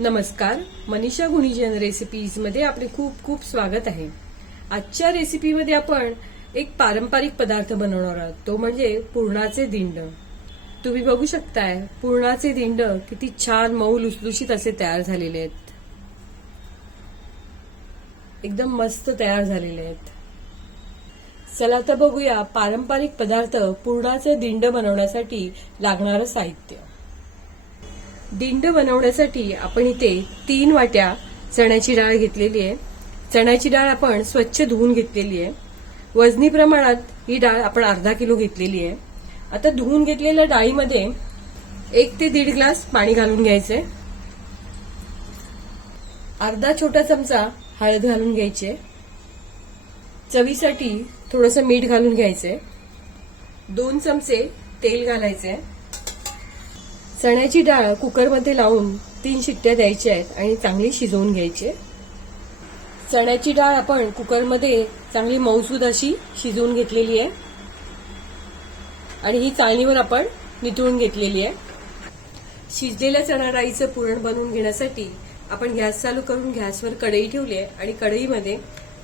नमस्कार मनीषा गुणीजन रेसिपीजमध्ये आपले खूप खूप स्वागत आहे. आजच्या रेसिपीमध्ये आपण एक पारंपरिक पदार्थ बनवणार आहोत. तो म्हणजे पुरणाचे दिंड. तुम्ही बघू शकताय पुरणाचे दिंड किती छान मऊ लुसलुशीत असे तयार झालेले आहेत. एकदम मस्त तयार झालेले आहेत. चला तर बघूया पारंपरिक पदार्थ पुरणाचे दिंड बनवण्यासाठी लागणारं साहित्य. दिंड बनवण्यासाठी आपण इथे तीन वाट्या चण्याची डाळ घेतलेली आहे. चण्याची डाळ आपण स्वच्छ धुवून घेतलेली आहे. वजनी प्रमाणात ही डाळ आपण अर्धा किलो घेतलेली आहे. आता धुवून घेतलेल्या डाळीमध्ये एक ते दीड ग्लास पाणी घालून घ्यायचंय. अर्धा छोटा चमचा हळद घालून घ्यायचे चवीसाठी थोडंसं मीठ घालून घ्यायचंय. दोन चमचे तेल घालायचे चण्याची डाळ कुकरमध्ये लावून तीन शिट्ट्या द्यायच्या आहेत आणि चांगली शिजवून घ्यायची चण्याची डाळ आपण कुकरमध्ये चांगली मौसूद अशी शिजवून घेतलेली आहे. आणि ही चाळणीवर आपण नितळून घेतलेली आहे. शिजलेल्या चणा डाळीचं पुरण बनवून घेण्यासाठी आपण गॅस चालू करून गॅसवर कढई ठेवली आहे आणि कढईमध्ये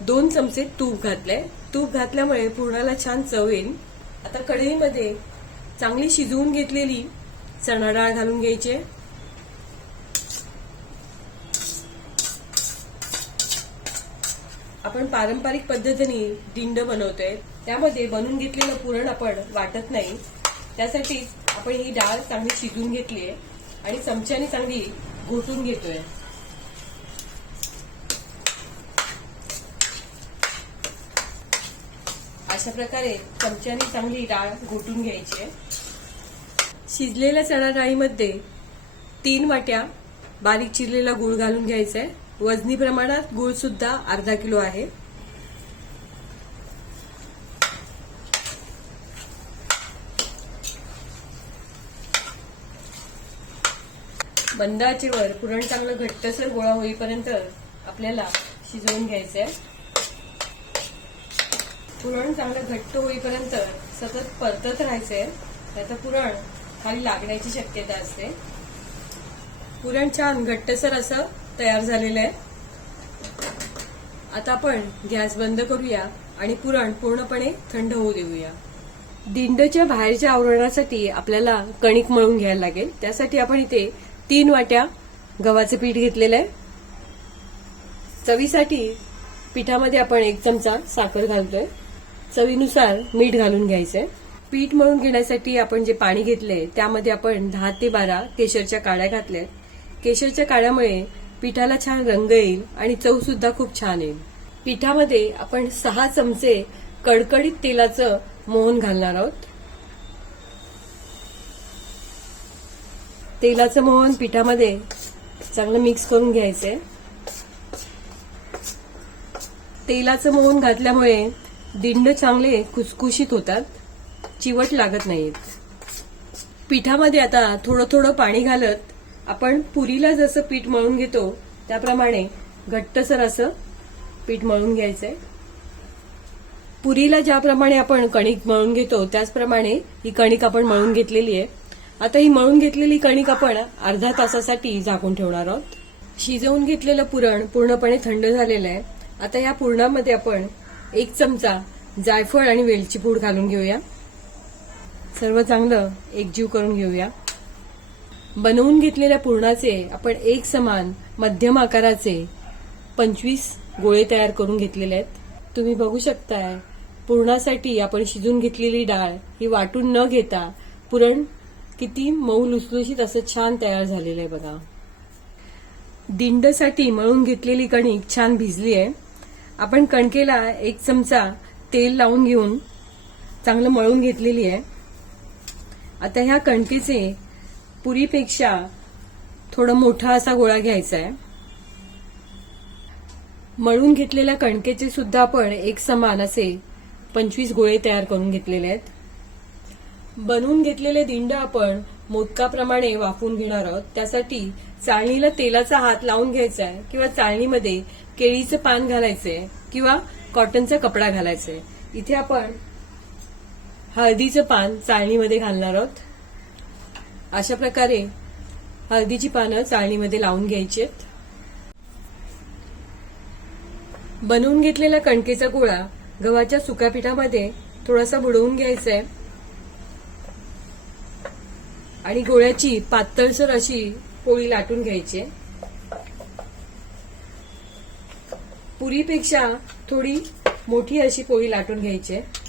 दोन चमचे तूप घातलंय. तूप घातल्यामुळे पुरणाला छान चव येईल. आता कढईमध्ये चांगली शिजवून घेतलेली चणा डाळ घालून घ्यायचे. आपण पारंपरिक पद्धतीने दिंड बनवतोय. त्यामध्ये बनवून घेतलेलं पुरण आपण वाटत नाही. त्यासाठी आपण ही डाळ चांगली शिजून घेतली आहे आणि चमच्याने चांगली घोटून घेतोय. अशा प्रकारे चमच्याने चांगली डाळ घोटून घ्यायची आहे. शिजलेल्या चणा डाळीमध्ये तीन वाट्या बारीक चिरलेला गुळ घालून घ्यायचा आहे वजनी प्रमाणात गुळ सुद्धा अर्धा किलो आहे. बंद आचेवर पुरण चांगलं घट्टसर गोळा होईपर्यंत आपल्याला शिजवून घ्यायचं आहे पुरण चांगलं घट्ट होईपर्यंत सतत परतत राहायचंय. त्याचं पुरण खाली लागण्याची शक्यता असते. पुरण छान घट्टसर असं तयार झालेलं आहे. आता आपण गॅस बंद करूया आणि पुरण पूर्णपणे थंड होऊ देऊया. दिंडच्या बाहेरच्या आवरणासाठी आपल्याला कणिक मळून घ्यायला लागेल. त्यासाठी आपण इथे तीन वाट्या गव्हाचं पीठ घेतलेलं आहे. चवीसाठी पिठामध्ये आपण एक चमचा साखर घालतोय. चवीनुसार मीठ घालून घ्यायचंय. पीठ मळून घेण्यासाठी आपण जे पाणी घेतलंय त्यामध्ये आपण दहा ते बारा केशरच्या काड्या घातल्यात. केशरच्या काड्यामुळे पिठाला छान रंग येईल आणि चव सुद्धा खूप छान येईल. पिठामध्ये आपण सहा चमचे कडकडीत तेलाचं मोहन घालणार आहोत. तेलाचं मोहन पिठामध्ये चांगलं मिक्स करून घ्यायचंय. तेलाचं मोहन घातल्यामुळे दिंड चांगले खुसखुशीत होतात. चिवट लागत नाहीत. पिठामध्ये आता थोडं थोडं पाणी घालत आपण पुरीला जसं पीठ मळून घेतो त्याप्रमाणे घट्टसर असं पीठ मळून घ्यायचंय. पुरीला ज्याप्रमाणे आपण कणिक मळून घेतो त्याचप्रमाणे ही कणिक आपण मळून घेतलेली आहे. आता ही मळून घेतलेली कणिक आपण अर्धा तासासाठी झाकून ठेवणार आहोत. शिजवून घेतलेलं पुरण पूर्णपणे थंड झालेलं आहे. आता या पुरणामध्ये आपण एक चमचा जायफळ आणि वेलची पूड घालून घेऊया. सर्व चांगलं एकजीव करून घेऊया. बनवून घेतलेल्या पुरणाचे आपण एक समान मध्यम आकाराचे पंचवीस गोळे तयार करून घेतलेले आहेत. तुम्ही बघू शकताय पुरणासाठी आपण शिजून घेतलेली डाळ ही वाटून न घेता पुरण किती मऊ लुसलुशीत असं छान तयार झालेलं आहे बघा. दिंडसाठी मळून घेतलेली कणिक छान भिजली आहे. आपण कणकेला एक चमचा तेल लावून घेऊन चांगलं मळून घेतलेली आहे. आता ह्या कणकेचे पुरीपेक्षा थोडं मोठा असा गोळा घ्यायचा आहे मळून घेतलेल्या कणकेचे सुद्धा आपण एक समान असे पंचवीस गोळे तयार करून घेतलेले आहेत. बनवून घेतलेले दिंड आपण मोदकाप्रमाणे वाफवून घेणार आहोत. त्यासाठी चाळणीला तेलाचा हात लावून घ्यायचा आहे किंवा चाळणीमध्ये केळीचं पान घालायचंय किंवा कॉटनचा कपडा घालायचाय. इथे आपण हळदीचं पान चाळणीमध्ये घालणार आहोत अशा प्रकारे हळदीची पानं चाळणीमध्ये लावून घ्यायची आहेत बनवून घेतलेला कणकेचा गोळा गव्हाच्या सुक्या पिठामध्ये थोडासा बुडवून घ्यायचा आहे आणि गोळ्याची पातळसर अशी पोळी लाटून घ्यायची आहे. पुरीपेक्षा थोडी मोठी अशी पोळी लाटून घ्यायची आहे.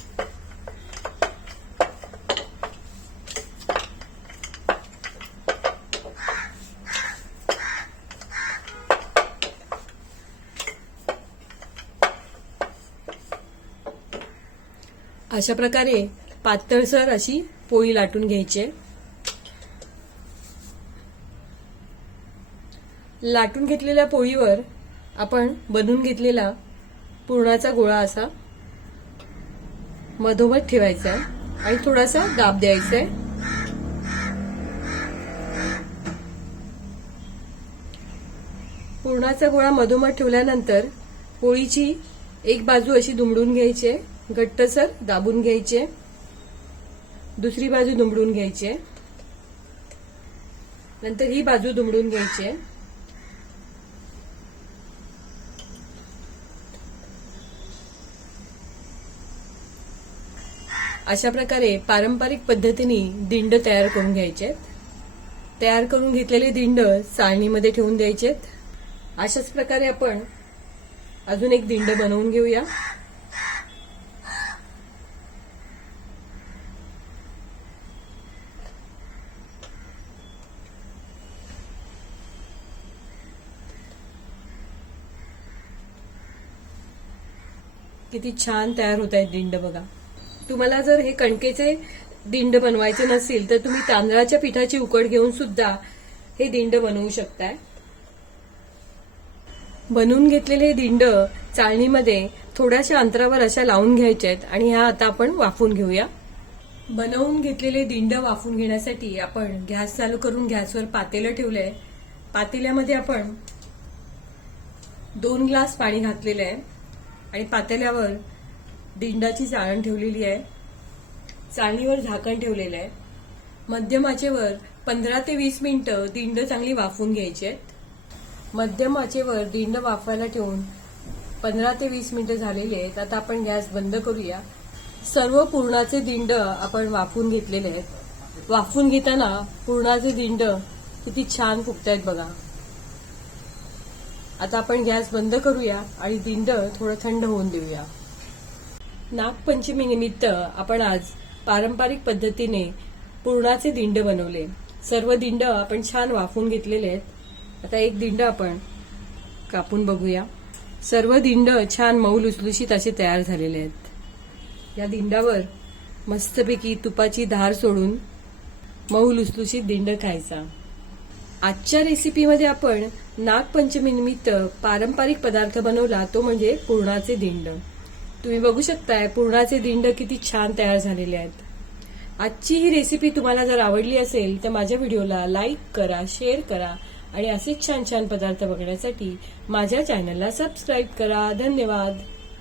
अशा प्रकारे पातळसर अशी पोळी लाटून घ्यायची आहे. लाटून घेतलेल्या पोळीवर आपण बनवून घेतलेला पुरणाचा गोळा असा मधोमध ठेवायचा आहे आणि थोडासा दाब द्यायचा आहे पुरणाचा गोळा मधोमध ठेवल्यानंतर पोळीची एक बाजू अशी दुमडून घ्यायची आहे घट्टसर दाबून घ्यायचे. दुसरी बाजू दुमडून घ्यायची. नंतर ही बाजू दुमडून घ्यायची. आहे अशा प्रकारे पारंपरिक पद्धतीने दिंड तयार करून घ्यायचे. तयार करून घेतलेले दिंड चाळणीमध्ये ठेवून द्यायचे अशाच प्रकारे आपण अजून एक दिंड बनवून घेऊया. किती छान तयार होत आहेत दिंड बघा. तुम्हाला जर हे कणकेचे दिंड बनवायचे नसेल तर तुम्ही तांदळाच्या पिठाची उकड घेऊन सुद्धा हे दिंड बनवू शकताय. बनवून घेतलेले दिंड चाळणीमध्ये थोड्याशा अंतरावर अशा लावून घ्यायच्या आहेत आणि ह्या आता आपण वाफून घेऊया. बनवून घेतलेले दिंड वाफून घेण्यासाठी आपण गॅस चालू करून गॅसवर पातेलं ठेवलंय. पातेल्यामध्ये आपण दोन ग्लास पाणी घातलेलं आहे. आणि पातेल्यावर दिंडाची चाळण ठेवलेली आहे. चाळणीवर झाकण ठेवलेलं आहे. मध्यम आचेवर पंधरा ते वीस मिनिटं दिंड चांगली वाफवून घ्यायची आहेत. मध्यम आचेवर दिंड वाफवायला ठेवून पंधरा ते वीस मिनिटं झालेली आहेत. आता आपण गॅस बंद करूया. सर्व पूर्णाचे दिंड आपण वाफून घेतलेले आहेत. वाफून घेताना पूर्णाचे दिंड किती छान फुगतायत बघा. आता आपण गॅस बंद करूया आणि दिंड थोडं थंड होऊन देऊया. नागपंचमी निमित्त आपण आज पारंपरिक पद्धतीने पूर्णाचे दिंड बनवले. सर्व दिंड आपण छान वाफून घेतलेले आहेत. आता एक दिंड आपण कापून बघूया. सर्व दिंड छान मऊ लुसलुशीत असे तयार झालेले आहेत. या दिंडावर मस्तपैकी तुपाची धार सोडून मऊ लुसलुशीत दिंड खायचा. आजच्या रेसिपीमध्ये आपण नागपंचमीनिमित्त पारंपरिक पदार्थ बनवला तो म्हणजे पुरणाचे दिंड. तुम्ही बघू शकताय पुरणाचे दिंड किती छान तयार झालेले आहेत. आजची ही रेसिपी तुम्हाला जर आवडली असेल तर माझ्या व्हिडिओला लाईक करा शेअर करा आणि असेच छान छान पदार्थ बघण्यासाठी माझ्या चॅनलला सबस्क्राईब करा. धन्यवाद.